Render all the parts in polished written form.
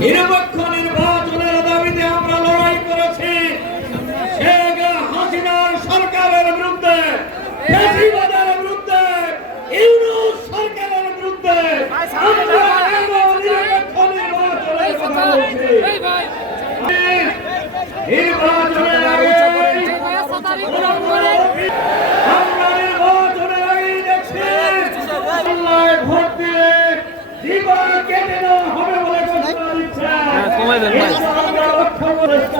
নিরপেক্ষ নির্বাচনের দাবিতে আমরা লড়াই করেছি। শেখ হাসিনার সরকারের বিরুদ্ধে, ফ্যাসিবাদের বিরুদ্ধে, ইউনূস সরকারের বিরুদ্ধে আমরা এমন নিরপেক্ষ নির্বাচনের কথা বলছি। নির্বাচনের আগে আমরা নির্বাচনের আগেই দেখছি ভোট দিলে জীবন কেটে নেওয়া হবে বলে ঘোষণা দিচ্ছেন। আমরা লক্ষ্য করেছি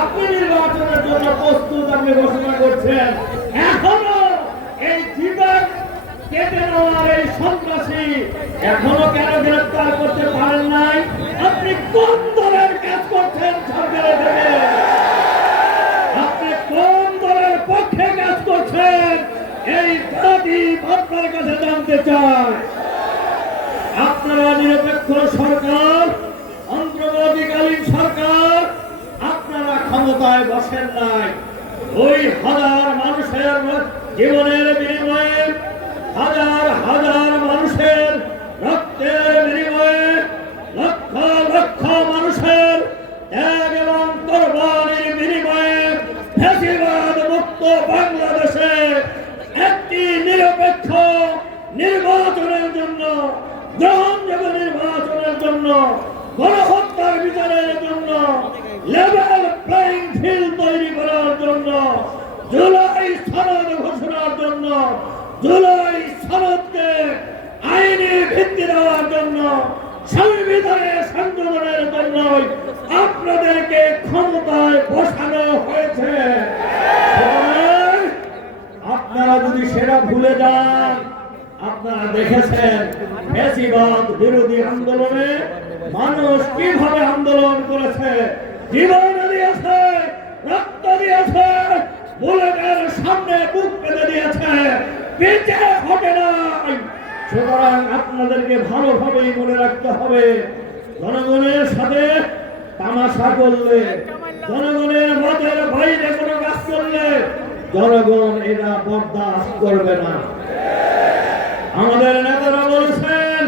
আপনি নির্বাচনের জন্য প্রস্তুত, আপনি ঘোষণা করছেন। এখনো এই জীবন কেটে নেওয়ার এই সন্ত্রাসী এখনো কেন গ্রেফতার করতে পারেন নাই? আপনি কোন দলের কাজ করছেন সরকারের থেকে? আপনি কোন দলের পক্ষে কাজ করছেন? এই জাতি আপনার কাছে জানতে চায়। আপনারা নিরপেক্ষ সরকার, অন্তর্বর্তীকালীন সরকার, আপনারা ক্ষমতায় বসেন নাই। ওই হাজার মানুষের জীবনের বিনিময়ে, হাজার হাজার মানুষের রক্তের বিনিময়ে, লক্ষ লক্ষ মানুষের ত্যাগ এবং কোরবানির বিনিময়ে ফ্যাসিবাদ মুক্ত বাংলাদেশে একটি নিরপেক্ষ নির্বাচনের জন্য, গ্রহণযোগ্য নির্বাচনের জন্য, গণহত্যার বিচারের জন্য, লেভেল প্লেইং ফিল্ড তৈরি করার জন্য, জুলাই সনদ ঘোষণার জন্য, জুলাই সনদকে আইনি ভিত্তি দেওয়ার জন্য, সংবিধানে সংযোজনের জন্য আপনাদেরকে ক্ষমতায় বসানো হয়েছে। আপনারা যদি সেটা ভুলে যান, আপনারা দেখেছেন ফ্যাসিবাদ বিরোধী আন্দোলনে মানুষ কিভাবে আন্দোলন করেছে, জীবন দিয়েছে, রক্ত দিয়েছে, বুলেটের সামনে বুক পেতে দিয়েছে, পিছে হটে নাই। সুতরাং আপনাদেরকে ভালোভাবেই মনে রাখতে হবে, জনগণের সাথে তামাশা করলে, জনগণের মতের বাইরে কোনো কাজ করলে জনগণ এরা বরদাস্ত করবে না। আমাদের নেতারা বলেছেন,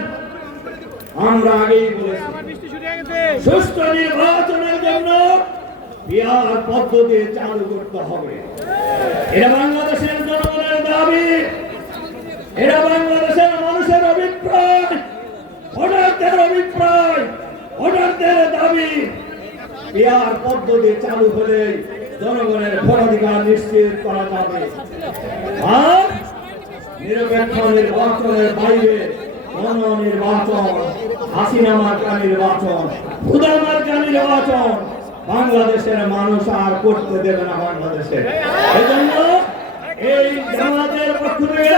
আমরা আগেই বলেছি, সুষ্ঠু নির্বাচনের জন্য পিআর পদ্ধতি চালু করতে হবে। এটা বাংলাদেশের জনগণের দাবি, এটা বাংলাদেশের মানুষের অভিপ্রায়, ভোটারদের অভিপ্রায়, ভোটারদের দাবি। পিআর পদ্ধতি চালু হলে জনগণের ভোটাধিকার নিশ্চিত করা যাবে। আর নিরপেক্ষ নির্বাচনের বাইরে গণ নির্বাচন, হাসিনা মার্কা নির্বাচন, খুদা মার্কা নির্বাচন বাংলাদেশের মানুষ আর করতে দেবে না। বাংলাদেশে এজন্য এই জামাতের পক্ষ থেকে